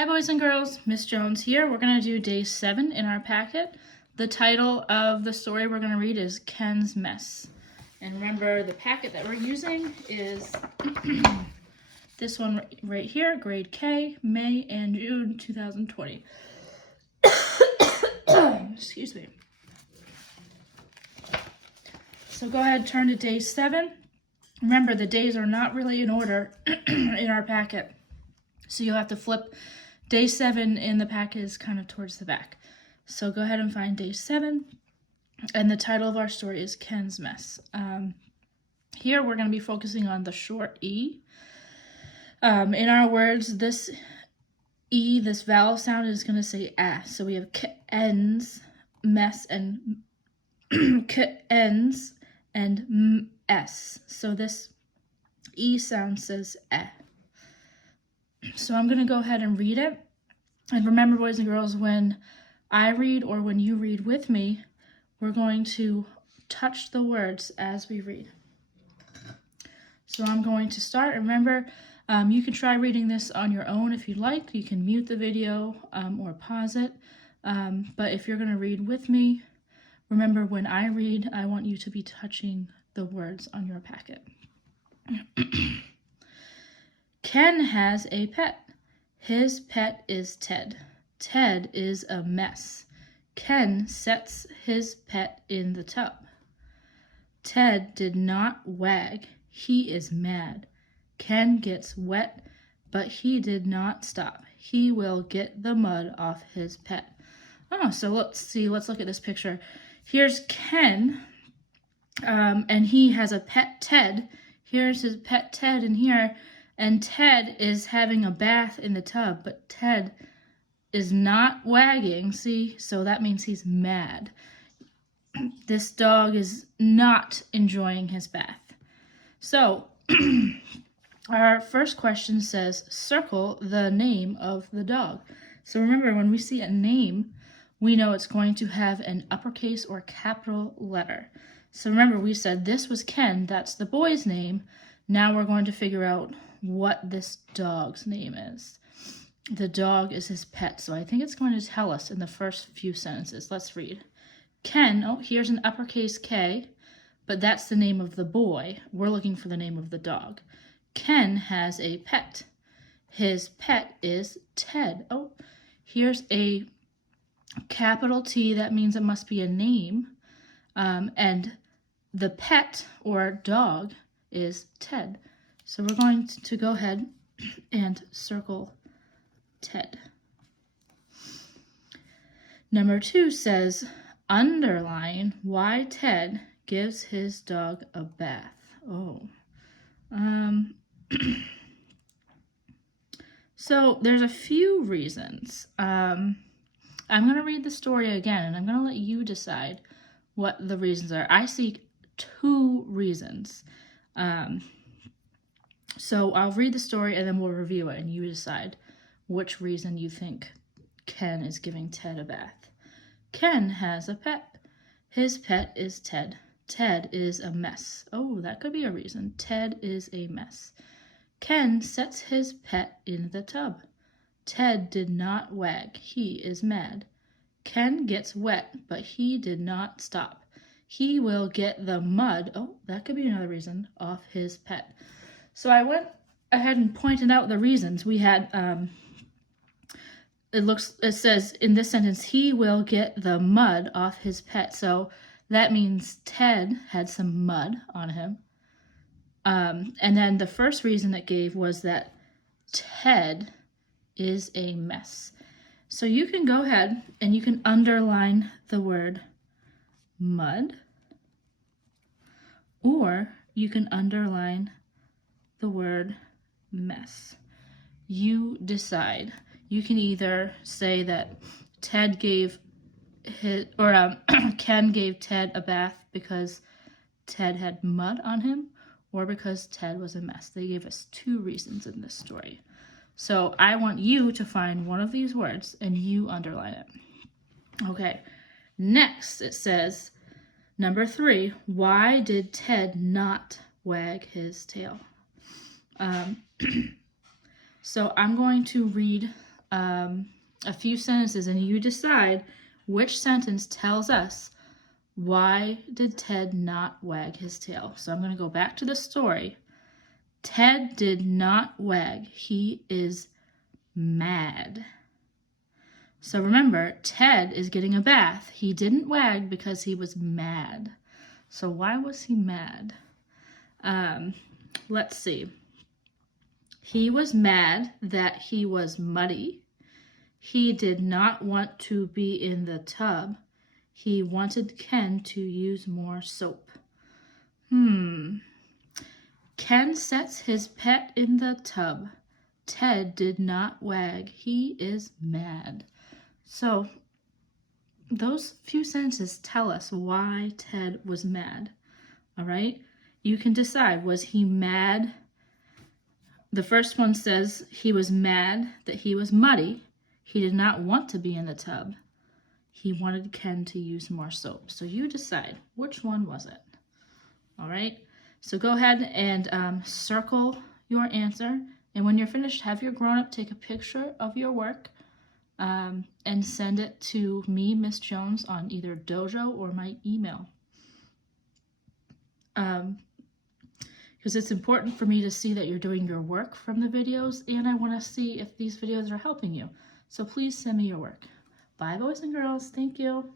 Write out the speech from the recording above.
Hi boys and girls, Miss Jones here. We're going to do day 7 in our packet. The title of the story we're going to read is Ken's Mess. And remember, the packet that we're using is this one right here, grade K, May and June 2020. Excuse me. So go ahead, turn to day 7. Remember, the days are not really in order in our packet. So you'll have to flip day 7 in the packet is kind of towards the back. So go ahead and find day 7. And the title of our story is Ken's Mess. Here we're going to be focusing on the short E. In our words, this E, this vowel sound is going to say ah. So we have Ken's mess and Ken's and S. So this E sound says eh. So I'm going to go ahead and read it. And remember, boys and girls, when I read or when you read with me, we're going to touch the words as we read. So I'm going to start. Remember, you can try reading this on your own if you'd like. You can mute the video or pause it. But if you're going to read with me, remember, when I read, I want you to be touching the words on your packet. Ken has a pet. His pet is Ted. Ted is a mess. Ken sets his pet in the tub. Ted did not wag. He is mad. Ken gets wet, but he did not stop. He will get the mud off his pet. Oh, so let's look at this picture. Here's Ken, and he has a pet Ted. Here's his pet Ted in here. And Ted is having a bath in the tub, but Ted is not wagging, see? So that means he's mad. This dog is not enjoying his bath. So our first question says, circle the name of the dog. So remember, when we see a name, we know it's going to have an uppercase or capital letter. So remember, we said this was Ken, that's the boy's name. Now we're going to figure out what this dog's name is. The dog is his pet, so I think it's going to tell us in the first few sentences. Let's read. Ken, oh, here's an uppercase K, but that's the name of the boy. We're looking for the name of the dog. Ken has a pet. His pet is Ted. Oh, here's a capital T. That means it must be a name. And the pet or dog is Ted. So we're going to go ahead and circle Ted. Number 2 says, underline why Ted gives his dog a bath. Oh. So there's a few reasons. I'm going to read the story again, and I'm going to let you decide what the reasons are. I see 2 reasons. So I'll read the story and then we'll review it, and you decide which reason you think Ken is giving Ted a bath. Ken has a pet. His pet is Ted. Ted is a mess. Oh, that could be a reason. Ted is a mess. Ken sets his pet in the tub. Ted did not wag. He is mad. Ken gets wet, but he did not stop. He will get the mud, oh, that could be another reason, off his pet. So I went ahead and pointed out the reasons. We had, it says in this sentence, he will get the mud off his pet. So that means Ted had some mud on him. And then the first reason it gave was that Ted is a mess. So you can go ahead and you can underline the word mud, or you can underline the word mess. You decide. You can either say that Ted gave Ken gave Ted a bath because Ted had mud on him, or because Ted was a mess. They gave us 2 reasons in this story. So I want you to find one of these words and you underline it. Okay, next it says, number 3, why did Ted not wag his tail? So I'm going to read a few sentences, and you decide which sentence tells us why did Ted not wag his tail. So I'm going to go back to the story. Ted did not wag. He is mad. So remember, Ted is getting a bath. He didn't wag because he was mad. So why was he mad? Let's see. He was mad that he was muddy. He did not want to be in the tub. He wanted Ken to use more soap. Ken sets his pet in the tub. Ted did not wag. He is mad. So those few sentences tell us why Ted was mad. All right? You can decide, was he mad? The first one says he was mad that he was muddy. He did not want to be in the tub. He wanted Ken to use more soap. So you decide, which one was it? All right? So go ahead and circle your answer. And when you're finished, have your grown-up take a picture of your work and send it to me, Miss Jones, on either Dojo or my email. Because it's important for me to see that you're doing your work from the videos, and I want to see if these videos are helping you. So please send me your work. Bye, boys and girls. Thank you.